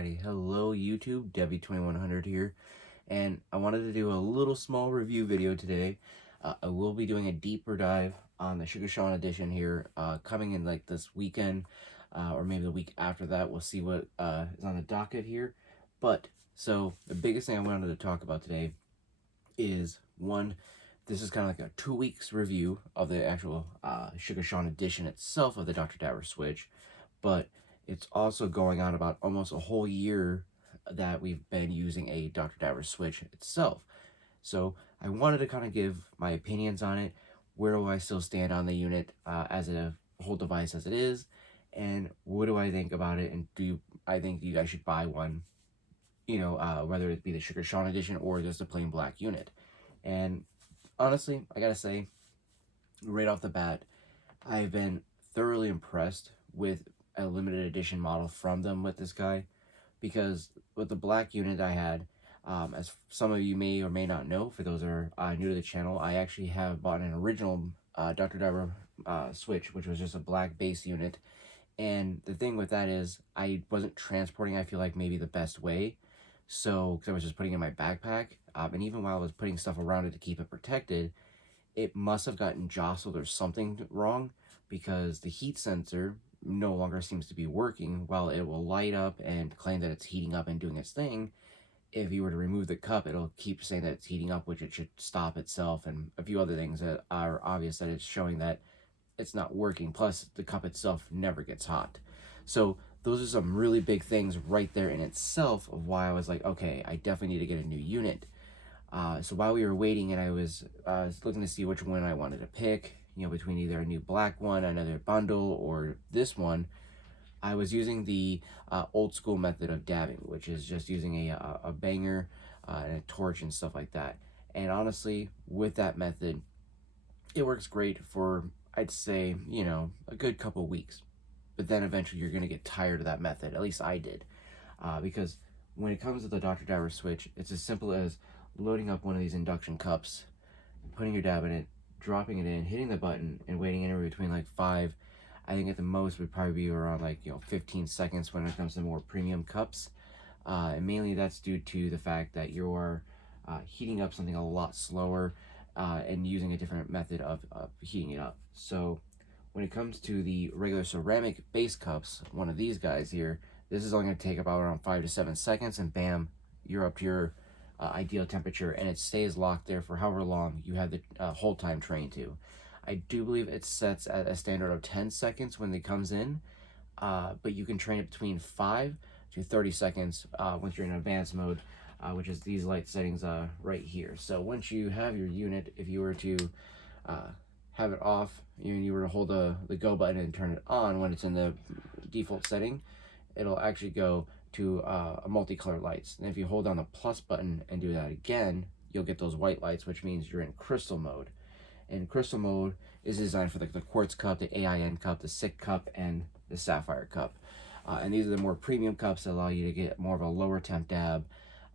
Alrighty, hello YouTube, Debbie2100 here, and I wanted to do a little small review video today. I will be doing a deeper dive on the Suga edition here, coming in like this weekend, or maybe the week after that. We'll see what is on the docket here. But, so, the biggest thing I wanted to talk about today is, one, this is kind of like a 2 weeks review of the actual Suga edition itself of the Dr. Dabber Switch, but it's also going on about almost a whole year that we've been using a Dr. Dabber Switch itself. So I wanted to kind of give my opinions on it. Where do I still stand on the unit as a whole device as it is? And what do I think about it? And I think you guys should buy one, whether it be the Suga edition or just a plain black unit. And honestly, I gotta say, right off the bat, I've been thoroughly impressed with a limited edition model from them with this guy, because with the black unit I had, as some of you may or may not know, for those that are new to the channel, I actually have bought an original Dr. Dabber Switch, which was just a black base unit. And the thing with that is I wasn't transporting, I feel like, maybe the best way. So, because I was just putting it in my backpack, and even while I was putting stuff around it to keep it protected, it must have gotten jostled or something wrong, because the heat sensor no longer seems to be working. While it will light up and claim that it's heating up and doing its thing, if you were to remove the cup, it'll keep saying that it's heating up, which it should stop itself, and a few other things that are obvious that it's showing that it's not working. Plus, the cup itself never gets hot. So those are some really big things right there in itself of why I was like, okay, I definitely need to get a new unit. So while we were waiting, and I was looking to see which one I wanted to pick, between either a new black one, another bundle, or this one, I was using the old school method of dabbing, which is just using a banger and a torch and stuff like that. And honestly, with that method, it works great for, I'd say, a good couple weeks. But then eventually you're going to get tired of that method. At least I did. Because when it comes to the Dr. Dabber Switch, it's as simple as loading up one of these induction cups, putting your dab in it, dropping it in, hitting the button, and waiting anywhere between like 5, I think at the most would probably be around 15 seconds when it comes to more premium cups. And mainly that's due to the fact that you're heating up something a lot slower and using a different method of heating it up. So when it comes to the regular ceramic base cups, one of these guys here, this is only going to take about around 5 to 7 seconds, and bam, you're up to your ideal temperature, and it stays locked there for however long you have the hold time trained to. I do believe it sets at a standard of 10 seconds when it comes in, but you can train it between 5 to 30 seconds once you're in advanced mode, which is these light settings right here. So once you have your unit, if you were to have it off, you were to hold the go button and turn it on when it's in the default setting, it'll actually go to a multicolor lights. And if you hold down the plus button and do that again, you'll get those white lights, which means you're in crystal mode. And crystal mode is designed for the quartz cup, the AIN cup, the SICK cup, and the sapphire cup. And these are the more premium cups that allow you to get more of a lower temp dab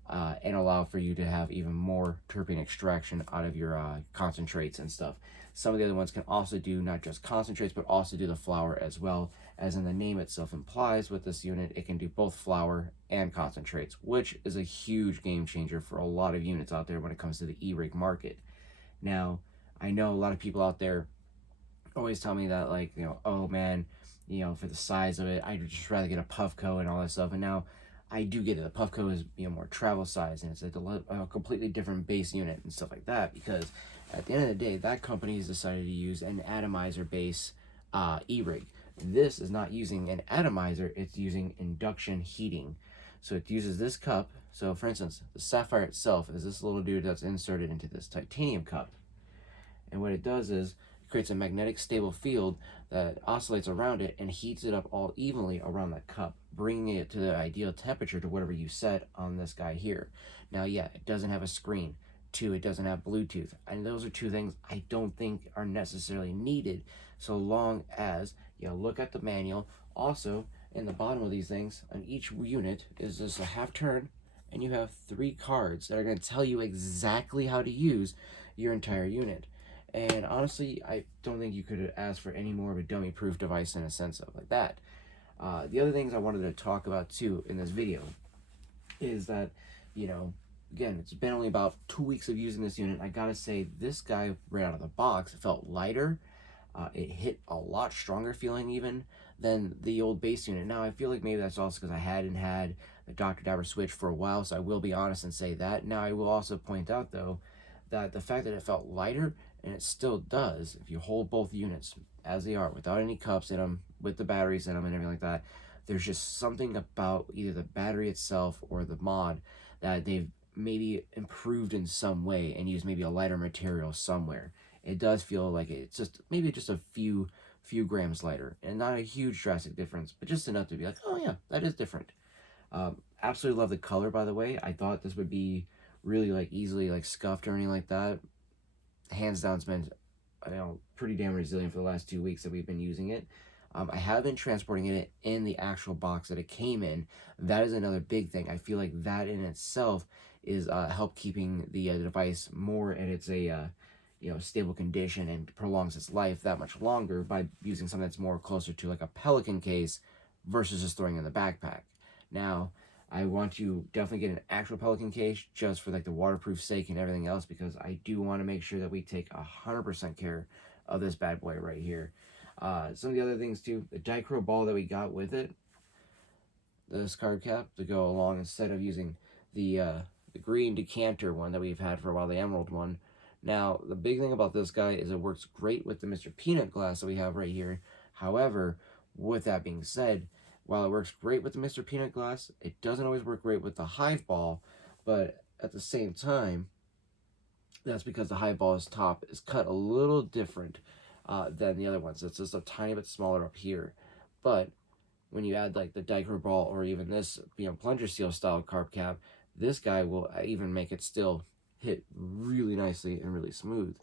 and allow for you to have even more terpene extraction out of your concentrates and stuff. Some of the other ones can also do not just concentrates, but also do the flower as well. As in the name itself implies, with this unit, it can do both flower and concentrates, which is a huge game changer for a lot of units out there when it comes to the e-rig market. Now, I know a lot of people out there always tell me that, oh man, for the size of it, I'd just rather get a Puffco and all that stuff. And now I do get it. The Puffco is more travel size, and it's a completely different base unit and stuff like that, because at the end of the day, that company has decided to use an atomizer base e-rig. This is not using an atomizer, it's using induction heating. So it uses this cup. So for instance, the sapphire itself is this little dude that's inserted into this titanium cup. And what it does is it creates a magnetic stable field that oscillates around it and heats it up all evenly around the cup, bringing it to the ideal temperature to whatever you set on this guy here. Now, yeah, it doesn't have a screen. 2, it doesn't have Bluetooth. And those are 2 things I don't think are necessarily needed, so long as you look at the manual. Also, in the bottom of these things, on each unit is just a half turn, and you have 3 cards that are going to tell you exactly how to use your entire unit. And honestly, I don't think you could ask for any more of a dummy-proof device in a sense of like that. The other things I wanted to talk about too in this video is that, you know, again, it's been only about 2 weeks of using this unit. I gotta say, this guy right out of the box felt lighter. It hit a lot stronger feeling even than the old base unit. Now, I feel like maybe that's also because I hadn't had the Dr. Dabber switch for a while, so I will be honest and say that. Now, I will also point out, though, that the fact that it felt lighter, and it still does, if you hold both units as they are, without any cups in them, with the batteries in them and everything like that, there's just something about either the battery itself or the mod that they've maybe improved in some way and used maybe a lighter material somewhere. It does feel like it's just maybe just a few grams lighter, and not a huge drastic difference, but just enough to be like, oh yeah, that is different. Absolutely love the color, by the way. I thought this would be really like easily like scuffed or anything like that. Hands down, it's been, you know, pretty damn resilient for the last 2 weeks that we've been using it. I have been transporting it in the actual box that it came in. That is another big thing. I feel like that in itself is help keeping the device more in its you know, stable condition and prolongs its life that much longer by using something that's more closer to like a Pelican case versus just throwing in the backpack. Now, I want to definitely get an actual Pelican case just for like the waterproof sake and everything else, because I do want to make sure that we take 100% care of this bad boy right here. Some of the other things too, the Dichro ball that we got with it, this card cap to go along instead of using the green decanter one that we've had for a while, the emerald one. Now, the big thing about this guy is it works great with the Mr. Peanut glass that we have right here. However, with that being said, while it works great with the Mr. Peanut glass, it doesn't always work great with the Hive ball, but at the same time, that's because the Hive ball's top is cut a little different than the other ones. It's just a tiny bit smaller up here. But when you add like the Dichro ball or even this, you know, plunger seal style carb cap, this guy will even make it still hit really nicely and really smooth.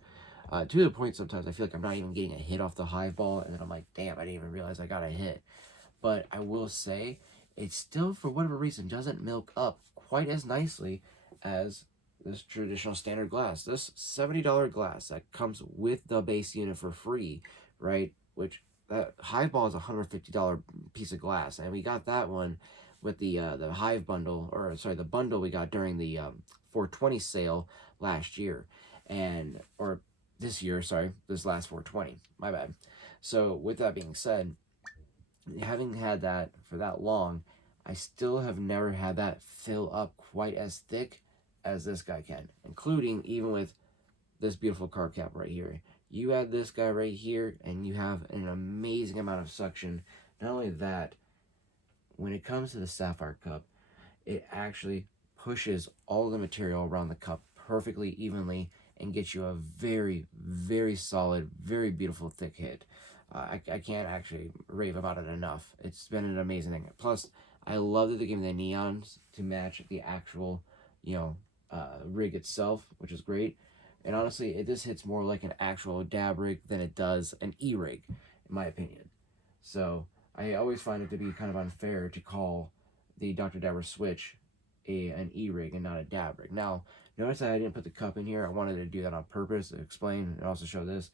To the point sometimes I feel like I'm not even getting a hit off the Hive ball, and then I'm like, damn, I didn't even realize I got a hit. But I will say, it still, for whatever reason, doesn't milk up quite as nicely as this traditional standard glass. This $70 glass that comes with the base unit for free, right? Which that Hive ball is a $150 piece of glass, and we got that one with the Hive bundle, or sorry, the bundle we got during the 420 sale last year, and or this year, sorry, this last 420, my bad. So with that being said, having had that for that long, I still have never had that fill up quite as thick as this guy can, including even with this beautiful carb cap right here. You add this guy right here, and you have an amazing amount of suction. Not only that, when it comes to the Sapphire cup, it actually pushes all the material around the cup perfectly evenly and gets you a very, very solid, very beautiful thick hit. I can't actually rave about it enough. It's been an amazing thing. Plus, I love that they gave me the neons to match the actual, you know, rig itself, which is great. And honestly, it just hits more like an actual dab rig than it does an e-rig, in my opinion. So I always find it to be kind of unfair to call the Dr. Dabber Switch an e-rig and not a dab rig. Now, notice that I didn't put the cup in here. I wanted to do that on purpose to explain and also show this.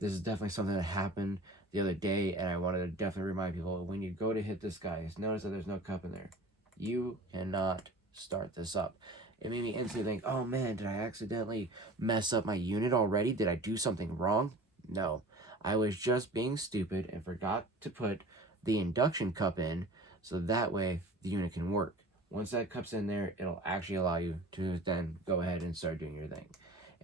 This is definitely something that happened the other day, and I wanted to definitely remind people, when you go to hit this guy, notice that there's no cup in there. You cannot start this up. It made me instantly think, oh man, did I accidentally mess up my unit already? Did I do something wrong? No. I was just being stupid and forgot to put the induction cup in, so that way the unit can work. Once that cup's in there, it'll actually allow you to then go ahead and start doing your thing.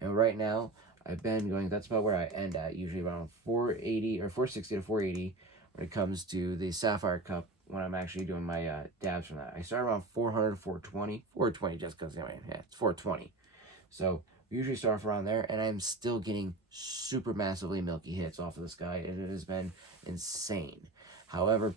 And right now, I've been going, that's about where I end at, usually around 480 or 460 to 480 when it comes to the Sapphire cup when I'm actually doing my dabs from that. I start around 400, 420, 420 just because, anyway, yeah, it's 420. So we usually start off around there, and I'm still getting super massively milky hits off of this guy, and it has been insane. However,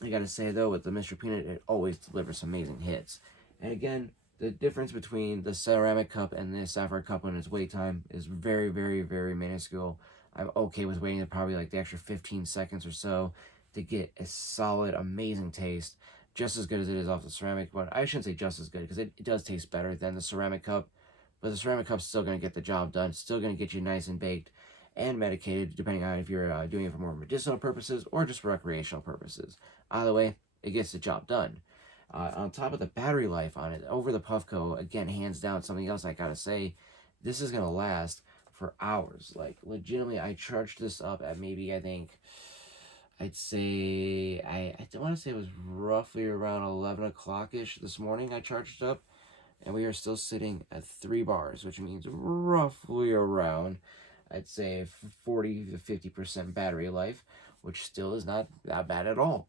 I gotta say though, with the Mr. Peanut, it always delivers amazing hits. And again, the difference between the ceramic cup and the Sapphire cup when it's wait time is very, very, very minuscule. I'm okay with waiting probably like the extra 15 seconds or so to get a solid, amazing taste, just as good as it is off the ceramic one. I shouldn't say just as good, because it does taste better than the ceramic cup, but the ceramic cup's still going to get the job done. It's still going to get you nice and baked, and medicated, depending on if you're doing it for more medicinal purposes or just recreational purposes. Either way, it gets the job done. On top of the battery life on it, over the Puffco, again, hands down, something else I gotta say, this is gonna last for hours. Like, legitimately, I charged this up at maybe, I think, I'd say, I want to say it was roughly around 11 o'clock-ish this morning I charged it up, and we are still sitting at 3 bars, which means roughly around, I'd say, 40 to 50% battery life, which still is not that bad at all.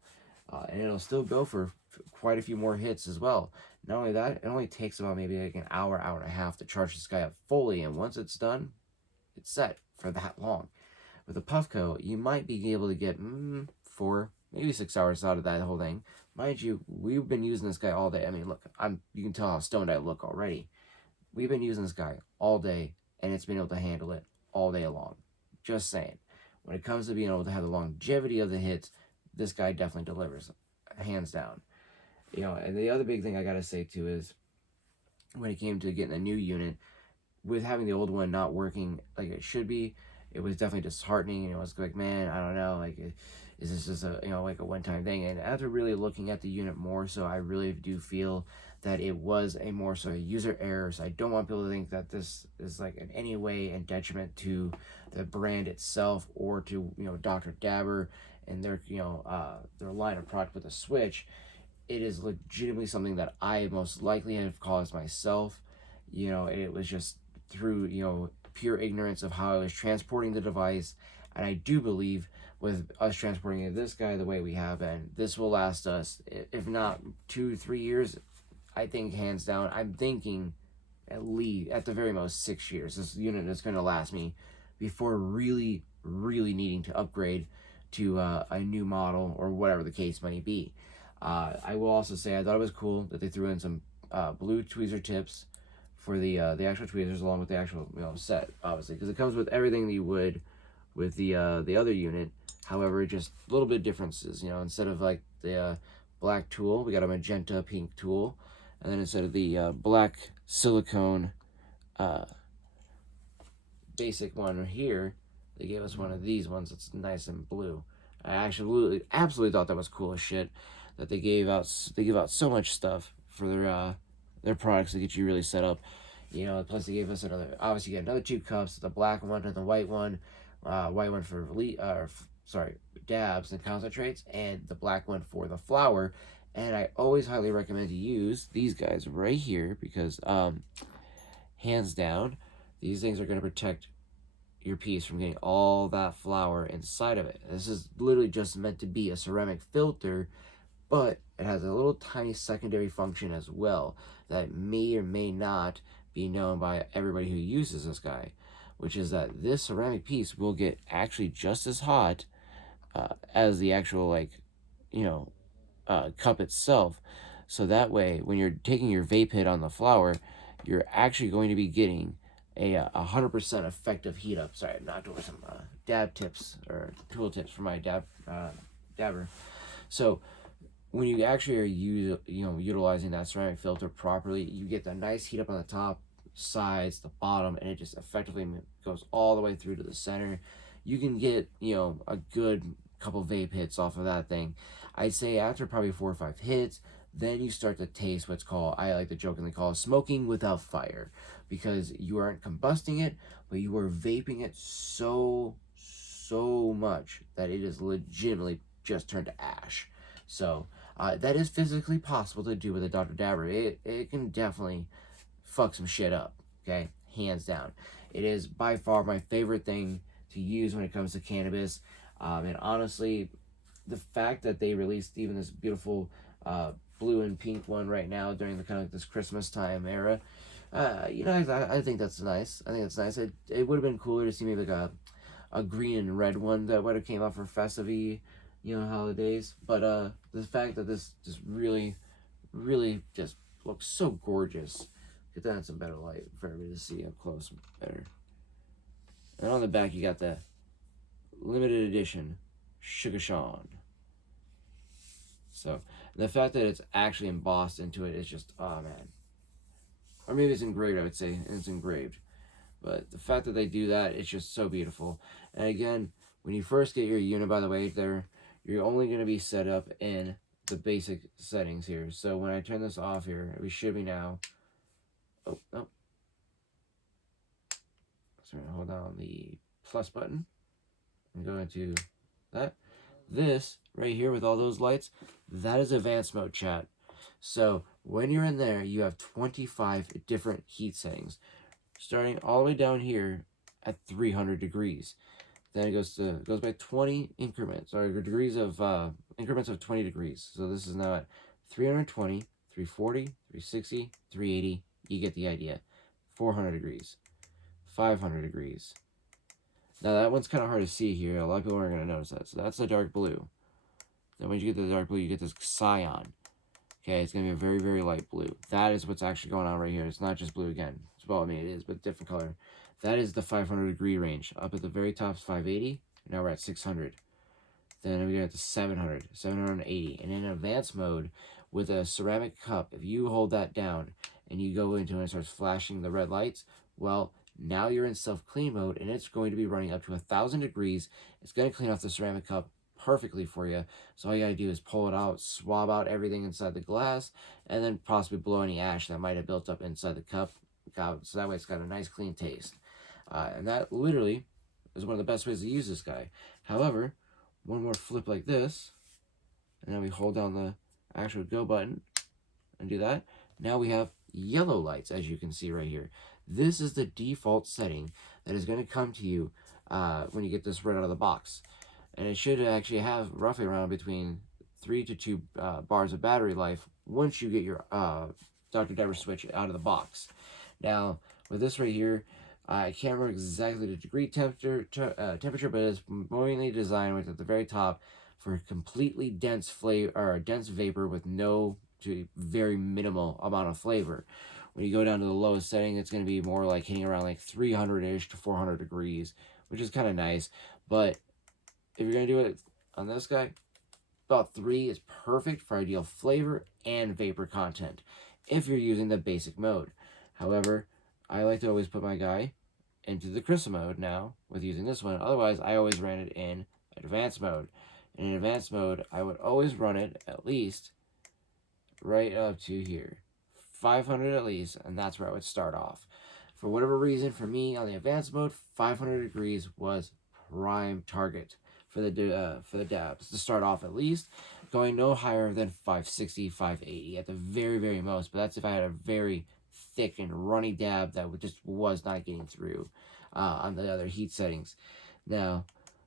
And it'll still go for quite a few more hits as well. Not only that, it only takes about maybe like an hour, hour and a half to charge this guy up fully, and once it's done, it's set for that long. With a Puffco, you might be able to get 4, maybe 6 hours out of that whole thing. Mind you, we've been using this guy all day. I mean, look, you can tell how stoned I look already. We've been using this guy all day, and it's been able to handle it all day long. Just saying. When it comes to being able to have the longevity of the hits, this guy definitely delivers, hands down. You know, and the other big thing I gotta say too is, when it came to getting a new unit, with having the old one not working like it should be, it was definitely disheartening. And it was like, man, I don't know, like, is this just a, like a one-time thing? And after really looking at the unit more, so I really do feel that it was a more so a user error. So I don't want people to think that this is like in any way in detriment to the brand itself or to Dr. Dabber and their their line of product with the Switch. It is legitimately something that I most likely have caused myself. It was just through pure ignorance of how I was transporting the device, and I do believe with us transporting this guy the way we have, and this will last us, if not 2-3 years, I think hands down, I'm thinking at least, at the very most, 6 years. This unit is going to last me before really, really needing to upgrade to a new model or whatever the case might be. I will also say I thought it was cool that they threw in some blue tweezer tips for the actual tweezers along with the actual set, obviously, because it comes with everything that you would with the other unit. However, just a little bit of differences. Instead of like the black tool, we got a magenta pink tool, and then instead of the black silicone basic one here, they gave us one of these ones that's nice and blue. I actually absolutely thought that was cool as shit that they give out so much stuff for their products to get you really set up. Plus they gave us obviously you get another 2 cups, the black one and the white one for dabs and concentrates, and the black one for the flour. And I always highly recommend to use these guys right here because hands down, these things are going to protect your piece from getting all that flour inside of it. This is literally just meant to be a ceramic filter, but it has a little tiny secondary function as well that may or may not be known by everybody who uses this guy, which is that this ceramic piece will get actually just as hot as the actual cup itself. So that way, when you're taking your vape hit on the flour, you're actually going to be getting a 100% effective heat up. Sorry, I'm not doing some dab tips or tool tips for my dabber. So when you actually are utilizing that ceramic filter properly, you get the nice heat up on the top, sides, the bottom, and it just effectively goes all the way through to the center. You can get a good couple vape hits off of that thing. I'd say after probably 4 or 5 hits, then you start to taste what's called, I like to jokingly call, smoking without fire, because you aren't combusting it, but you are vaping it so much that it is legitimately just turned to ash. So that is physically possible to do with a Dr. Dabber. It can definitely fuck some shit up, okay? Hands down. It is by far my favorite thing to use when it comes to cannabis. And honestly, the fact that they released even this beautiful blue and pink one right now during the kind of like this Christmas time era, I think that's nice. I think that's nice. It would have been cooler to see maybe like a green and red one that would have came out for festive holidays. But the fact that this just really just looks so gorgeous. Get that in some better light for everybody to see up close better. And on the back you got the limited edition Suga Sean. So the fact that it's actually embossed into it is just, oh man. Or maybe it's engraved, I would say, and it's engraved. But the fact that they do that, it's just so beautiful. And again, when you first get your unit, by the way, you're only going to be set up in the basic settings here. So when I turn this off here, we should be now. Oh, no. So we're going to hold down the plus button and go into that. This right here with all those lights, that is advanced mode, chat. So when you're in there, you have 25 different heat settings, starting all the way down here at 300 degrees. Then it goes by 20 increments, or degrees of increments of 20 degrees. So this is now at 320, 340, 360, 380. You get the idea. 400 degrees, 500 degrees. Now that one's kind of hard to see here. A lot of people aren't going to notice that. So that's the dark blue. Then when you get the dark blue, you get this cyan. Okay, it's going to be a very, very light blue. That is what's actually going on right here. It's not just blue again. Well, I mean, it is, but different color. That is the 500 degree range. Up at the very top is 580. Now we're at 600. Then we get to 700, 780. And in advanced mode, with a ceramic cup, if you hold that down and you go into it and it starts flashing the red lights, well, now you're in self-clean mode, and it's going to be running up to 1,000 degrees. It's going to clean off the ceramic cup perfectly for you. So all you gotta do is pull it out, swab out everything inside the glass, and then possibly blow any ash that might have built up inside the cup out, so that way it's got a nice clean taste. And that literally is one of the best ways to use this guy. However, one more flip like this, and then we hold down the actual go button and do that. Now we have yellow lights, as you can see right here. This is the default setting that is going to come to you when you get this right out of the box. And it should actually have roughly around between 3 to 2 bars of battery life once you get your Dr. Diver switch out of the box. Now, with this right here, I can't remember exactly the degree temperature, but it's mainly designed with at the very top for completely dense flavor or dense vapor with no to very minimal amount of flavor. When you go down to the lowest setting, it's going to be more like hitting around like 300-ish to 400 degrees, which is kind of nice. But if you're going to do it on this guy, about 3 is perfect for ideal flavor and vapor content if you're using the basic mode. However, I like to always put my guy into the crystal mode now with using this one. Otherwise, I always ran it in advanced mode. And in advanced mode, I would always run it at least right up to here. 500 at least, and that's where I would start off. For whatever reason, for me, on the advanced mode, 500 degrees was prime target for the dabs to start off, at least going no higher than 560, 580 at the very, very most. But that's if I had a very thick and runny dab that just was not getting through on the other heat settings. Now,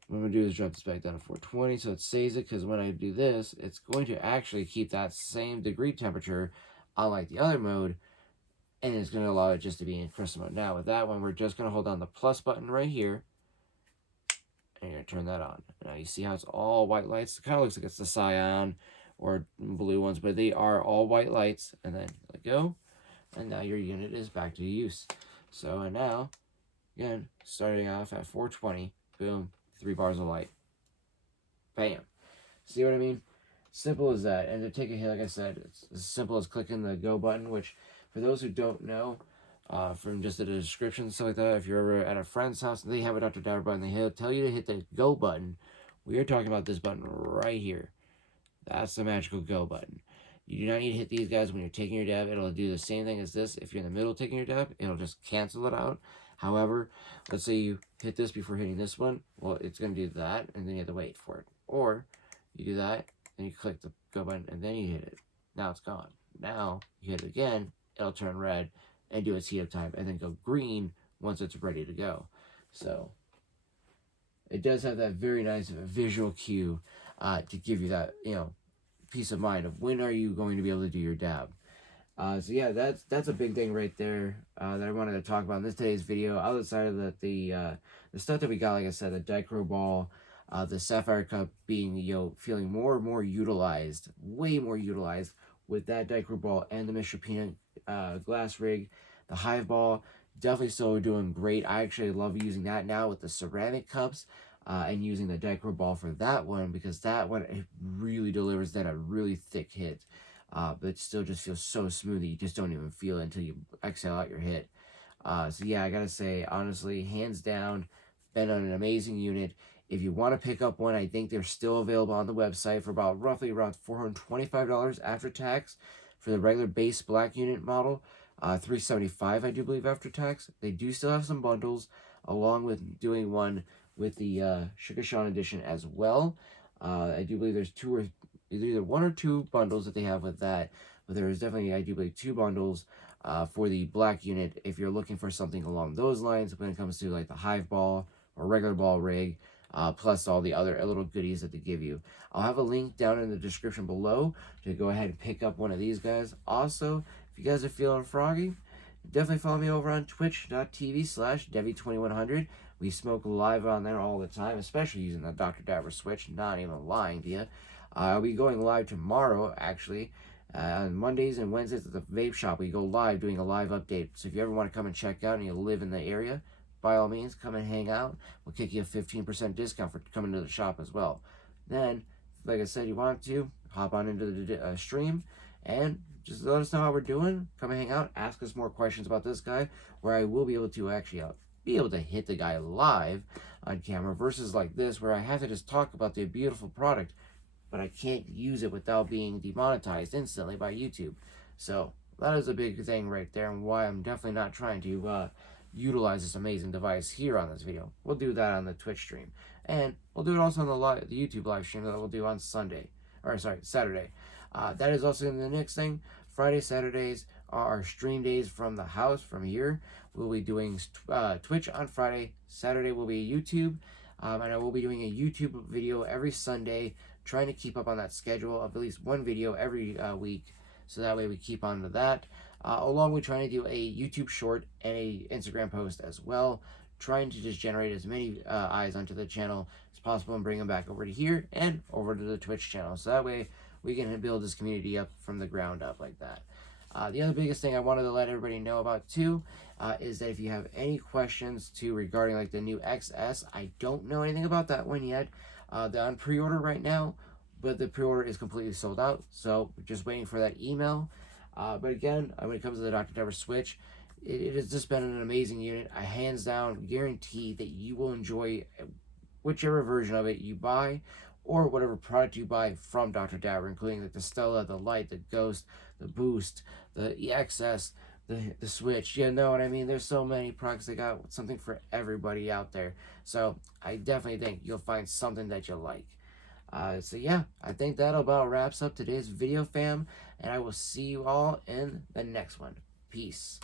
what I'm going to do is drop this back down to 420 so it saves it, because when I do this, it's going to actually keep that same degree temperature unlike the other mode, and it's going to allow it just to be in crystal mode. Now, with that one, we're just going to hold down the plus button right here, and you're going to turn that on. Now, you see how it's all white lights? It kind of looks like it's the cyan or blue ones, but they are all white lights. And then let go, and now your unit is back to use. So, and now, again, starting off at 420, boom, 3 bars of light. Bam. See what I mean? Simple as that. And to take a hit, like I said, it's as simple as clicking the go button, which for those who don't know, from just the description and stuff like that, if you're ever at a friend's house and they have a Dr. Diver button, they tell you to hit the go button. We are talking about this button right here. That's the magical go button. You do not need to hit these guys when you're taking your dab. It'll do the same thing as this. If you're in the middle taking your dab, it'll just cancel it out. However, let's say you hit this before hitting this one. Well, it's going to do that, and then you have to wait for it. Or you do that, and you click the go button, and then you hit it. Now it's gone. Now you hit it again, it'll turn red and do its heat up time, and then go green once it's ready to go. So it does have that very nice visual cue to give you that, peace of mind of when are you going to be able to do your dab. So yeah, that's a big thing right there that I wanted to talk about in this today's video. Outside of the stuff that we got, like I said, the Dichro ball, the Sapphire Cup being, feeling more and more utilized, way more utilized with that Dichro ball and the Mr. Peanut glass rig. The Hive ball, definitely still doing great. I actually love using that now with the ceramic cups and using the Dichro ball for that one, because that one, it really delivers then a really thick hit. But it still just feels so smooth that you just don't even feel it until you exhale out your hit. So yeah, I gotta say, honestly, hands down, been on an amazing unit. If you want to pick up one, I think they're still available on the website for about roughly around $425 after tax for the regular base black unit model. $375 I do believe after tax. They do still have some bundles, along with doing one with the Sugar Sean edition as well. I do believe there's either one or two bundles that they have with that, but there is definitely, I do believe, two bundles for the black unit if you're looking for something along those lines when it comes to like the hive ball or regular ball rig, plus all the other little goodies that they give you. I'll have a link down in the description below to go ahead and pick up one of these guys. Also, if you guys are feeling froggy, definitely follow me over on twitch.tv/Devi2100. We smoke live on there all the time, especially using the Dr. Dabber switch. Not even lying to you. I'll be going live tomorrow, actually. On Mondays and Wednesdays at the vape shop, we go live doing a live update. So if you ever want to come and check out and you live in the area, by all means, come and hang out. We'll kick you a 15% discount for coming to the shop as well. Then, like I said, you want to, hop on into the stream and just let us know how we're doing. Come and hang out. Ask us more questions about this guy, where I will be able to actually be able to hit the guy live on camera versus like this, where I have to just talk about the beautiful product, but I can't use it without being demonetized instantly by YouTube. So that is a big thing right there, and why I'm definitely not trying to utilize this amazing device here on this video. We'll do that on the Twitch stream, and we'll do it also on the YouTube live stream that we'll do on Saturday. That is also the next thing. Friday, Saturdays are our stream days from the house, from here. We'll be doing Twitch on Friday. Saturday will be YouTube, and I will be doing a YouTube video every Sunday, trying to keep up on that schedule of at least one video every week, so that way we keep on to that. Along with trying to do a YouTube short and a Instagram post as well, trying to just generate as many eyes onto the channel as possible and bring them back over to here and over to the Twitch channel, so that way we can build this community up from the ground up like that. The other biggest thing I wanted to let everybody know about too is that if you have any questions too regarding like the new XS, I don't know anything about that one yet. They're on pre-order right now, but the pre-order is completely sold out, so just waiting for that email. But again, when it comes to the Dr. Dabber switch, it has just been an amazing unit. I hands down guarantee that you will enjoy whichever version of it you buy, or whatever product you buy from Dr. Dabber, including like the Stella, the Light, the Ghost, the Boost, the XS, the Switch. You know what I mean? There's so many products that got something for everybody out there. So I definitely think you'll find something that you like. So yeah, I think that about wraps up today's video, fam, and I will see you all in the next one. Peace.